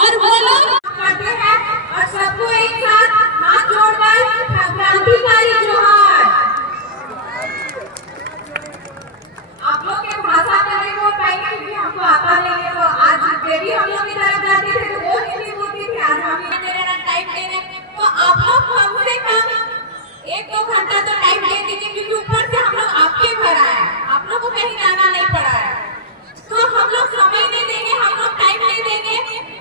और वो लोग करते हैं और सबको एक साथ हाथ जोड़कर क्रांतिकारी जोहार। आप लोग के भाषा करने को पहले भी हमको आता नहीं है, तो आज बेटी हम लोग की तरफ जाती थी तो वो हिंदी बोलती थी, आज हम टाइम दे रहे, तो आप लोग कम से कम 1-2 घंटा तो टाइम दे दीजिए, क्योंकि ऊपर से हम लोग आपके घर आए हैं, आप लोग को कहीं जाना नहीं पड़ा है। तो हम लोग समय नहीं देंगे, हम लोग टाइम नहीं देंगे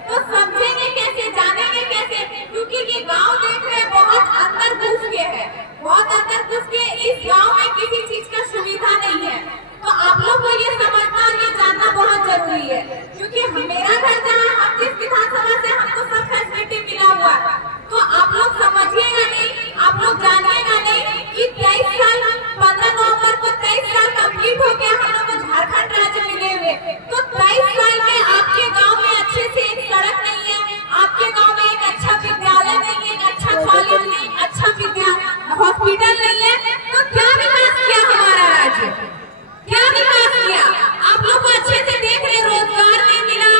तो समझेंगे कैसे, जानेंगे कैसे, क्योंकि ये गांव देख रहे हैं बहुत अंदर घुस के है, बहुत अंदर घुस के इस गांव में किसी चीज का सुविधा नहीं है। तो आप लोग को ये समझना और ये जानना बहुत जरूरी है, क्योंकि मेरा घर जहाँ हम जिस विधानसभा से हमको सब फैसिलिटी मिला हुआ है, तो आप लोग समझिएगा नहीं, आप लोग जानिएगा नहीं कि 23 साल 15 नवंबर को 23 साल कंप्लीट हो गया हम लोग को झारखंड राज्य मिले हुए। तो 23 साल में आपके गांव में अच्छे से एक सड़क नहीं है, आपके गांव में एक अच्छा विद्यालय नहीं है, एक अच्छा कॉलेज नहीं, अच्छा हॉस्पिटल नहीं है, तो क्या विकास किया हमारा राज्य, क्या विकास किया? आप लोग को अच्छे से देख रहे, रोजगार नहीं मिला,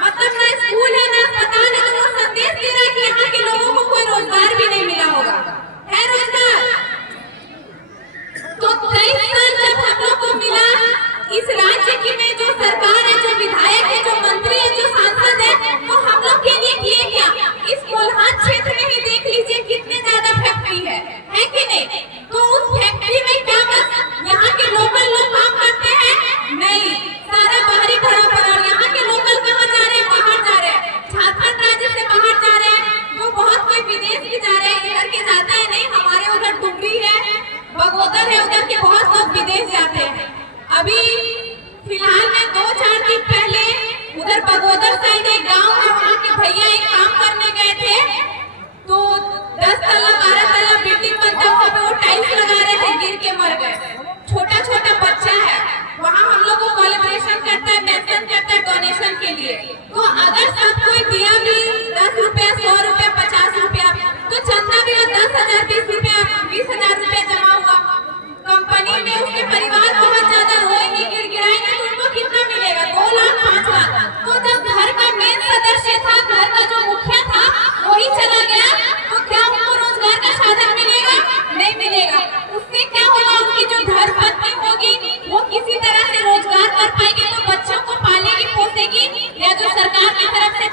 मतलब ना स्कूल है ना अस्पताल है, तो वो संदेश दे रहा है कि यहाँ के लोगों को कोई रोजगार भी नहीं मिला होगा, है रोजगार? तो 23 साल जब हम लोग को मिला, इस राज्य की में जो सरकार है, जो विधायक है, जो मंत्री है, जो सांसद है, तो हम लोग के लिए किए क्या? इस कोल्हान क्षेत्र में ही देख लीजिए कितने ज्यादा फैक्ट्री है कि नहीं? तो उस फैक्ट्री में क्या बस यहाँ के लोकल लोग काम करते हैं? नहीं, सारा बाहरी भरा पड़ा। यहाँ के लोकल कहाँ जा रहे हैं? बाहर जा रहे हैं, झारखंड राज्य से बाहर जा रहे हैं, वो बहुत कोई विदेश भी जा रहे हैं, इधर के जाता है नहीं, हमारे उधर डुमरी है, बगोदर है, उधर के बहुत लोग विदेश जाते हैं। अभी फिलहाल में 2-4 दिन पहले उधर बगोदर साइड एक गांव है, वहाँ के भैया एक काम करने गए थे, तो 10 तल्ला 12 तल्ला बिल्डिंग बनता हुआ वो टाइल्स लगा रहे थे, गिर के मर गए। छोटा छोटा बच्चा है, वहाँ हम लोग को कोलैबोरेशन करता है, मेंशन करता है डोनेशन के लिए। तो अगर सब कोई दिया भी 10 रुपया, 100 रुपया, 50 रुपया, तो चंदा भी 10,000, 20 रुपया, 20,000 रुपया जमा हुआ। कंपनी में उसके परिवार बहुत ज्यादा रोएंगे, गिड़गिड़ाएंगे, तो उनको कितना मिलेगा? 2 लाख 5 लाख। तो जब घर का मेन सदस्य था, घर का जो मुखिया था, वही चला गया, तो क्या उनको रोजगार का साधन मिलेगा? नहीं मिलेगा। उससे क्या होगा? उनकी जो धर्मपत्नी होगी वो किसी तरह से रोजगार कर पाएगी, तो बच्चों को पालेगी पोसेगी, या जो सरकार की तरफ से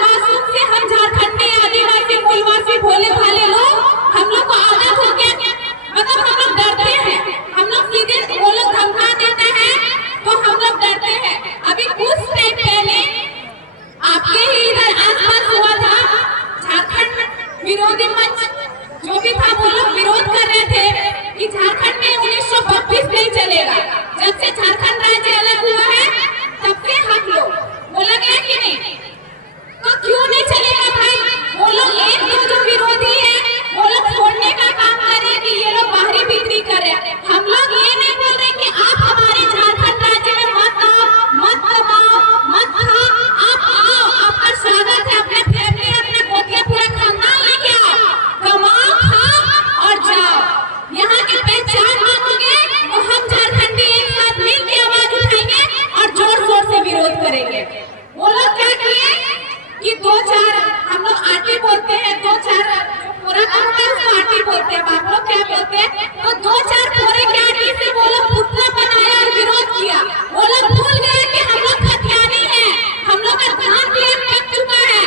मासूम से हम झारखंडी आदिवासी मूलवासी भोले भाले लोग, हम लोग को आदत हो गया, मतलब हम लोग डरते हैं, हम लोग सीधे वो लोग धमका देते हैं तो हम लोग डरते हैं। अभी कुछ टाइम पहले आपके ही इधर आसपास हुआ था, झारखंड विरोधी मंच जो भी था वो लोग विरोध कर रहे थे कि झारखंड में 1932 नहीं चलेगा। जब से झारखंड राज्य अलग हुआ है तब से हम लोग बोला गया कि नहीं, तो क्यों नहीं चलेगा भाई? वो लोग एक दो जो विरोधी है वो लोग छोड़ने का काम कर रहे हैं कि ये लोग बाहरी बिक्री कर रहे हैं। हम लोग ये नहीं बोल रहे कि आप हमारे झारखंड राज्य में मत आओ, मत कमाओ, मत खाओ, आप आओ, आपका स्वागत है, अपने फैमिली अपने गोतिया पूरा खानदान लेके आओ, कमाओ खाओ और जाओ। यहाँ की पहचान मांगोगे तो हम झारखंडी एक साथ मिलकर आवाज उठाएंगे और जोर शोर से विरोध करेंगे। वो लोग क्या किए कि दो चार हम लोग आटी बोलते हैं, दो चार पूरा काम है उसको आटी बोलते हैं, आप लोग क्या बोलते हैं, तो दो चार पूरे के आटी से वो लोग पुतला बनाया और विरोध किया। वो लोग भूल गए कि हम लोग खतियानी हैं, हम लोग का धान भी पक चुका है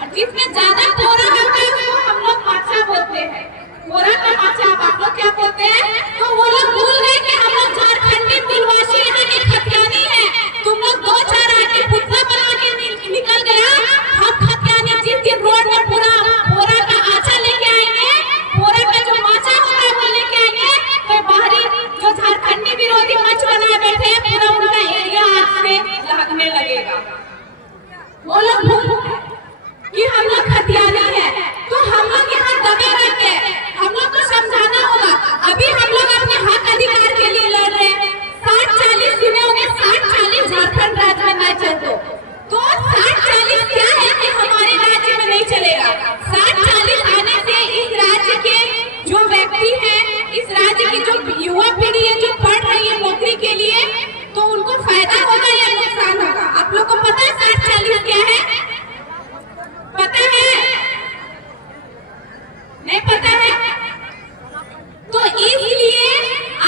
और जिसमें ज्यादा कोरा होता है उसको हम लोग माचा बोलते हैं, कोरा का माचा। आप लोग क्या बोलते हैं? तो वो लोग भूल गए कि हम लोग झारखंडी मूलवासी यहाँ के खतियानी है। तुम लोग दो चार आटी पुतला बना के निकल गया, हम खतियानी जिस दिन रोड में पूरा कोरा का आचा लेके आएंगे, कोरा का जो माचा होता है वो लेके आएंगे, तो बाहरी जो झारखंडी विरोधी मंच बनाए बैठे हैं पूरा उनका एरिया आग से लागने लगेगा। वो लोग भूल कि हम लोग खतियानी है, तो हम लोग यहाँ दबे रहते हैं, हम लोग को समझाना होगा। अभी हम लोग अपने हक अधिकार के लिए लड़ रहे हैं। 60-40 सुने होंगे, 60-40 झारखंड राज्य में नहीं चलते, तो 60-40 क्या है कि हमारे राज्य में नहीं चलेगा। 60-40 आने से इस राज्य के जो व्यक्ति हैं, इस राज्य की जो युवा पीढ़ी है जो पढ़ रही है नौकरी के लिए, तो उनको फायदा होगा या नुकसान होगा? आप लोग को पता है 60-40 क्या है? पता है? नहीं पता है? तो इसलिए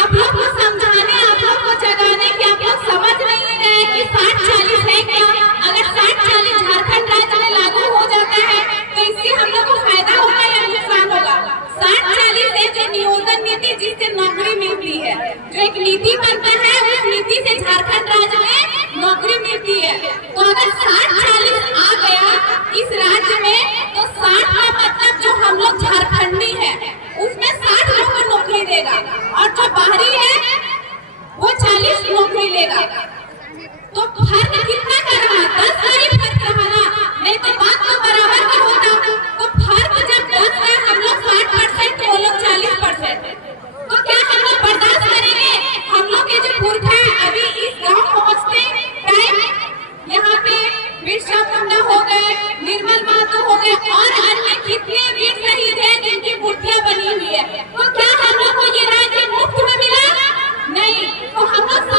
आप लोग को समझाने, आप लोग को जगाने कि आप लोग समझ नहीं रहे कि 60-40 है क्या। अगर 60-40 झारखंड राज्य में लागू हो जाता है तो इससे हम लोग को फायदा होगा या नुकसान होगा? 60-40 है जो नियोजन नीति जिससे नौकरी मिलती है, जो एक नीति बनता है उस नीति से झारखंड राज्य में नौकरी मिलती है। तो अगर 60-40 आ गया इस राज्य में तो 60 का मतलब जो हम लोग झारखंडी है उसमें 60 लोग को नौकरी देगा और जो बाहरी है वो 40 नौकरी लेगा। तो फर्क कितना कर रहा है? 10 का ही फर्क रहा ना, नहीं तो बात तो बराबर का होता। तो फर्क जब 10 का हम लोग 60% वो लोग 40%, तो क्या हम लोग बर्दाश्त करेंगे? हम लोग के जो पुरखा है अभी इस गाँव पहुँचते टाइम यहाँ पे बिरसा मुंडा हो गए, निर्मल महतो हो गए और अन्य कितने वीर शहीद हैं जिनकी मूर्तियां बनी हुई है। तो क्या हम लोग को ये राज्य मुफ्त में मिला? नहीं। तो हम लोग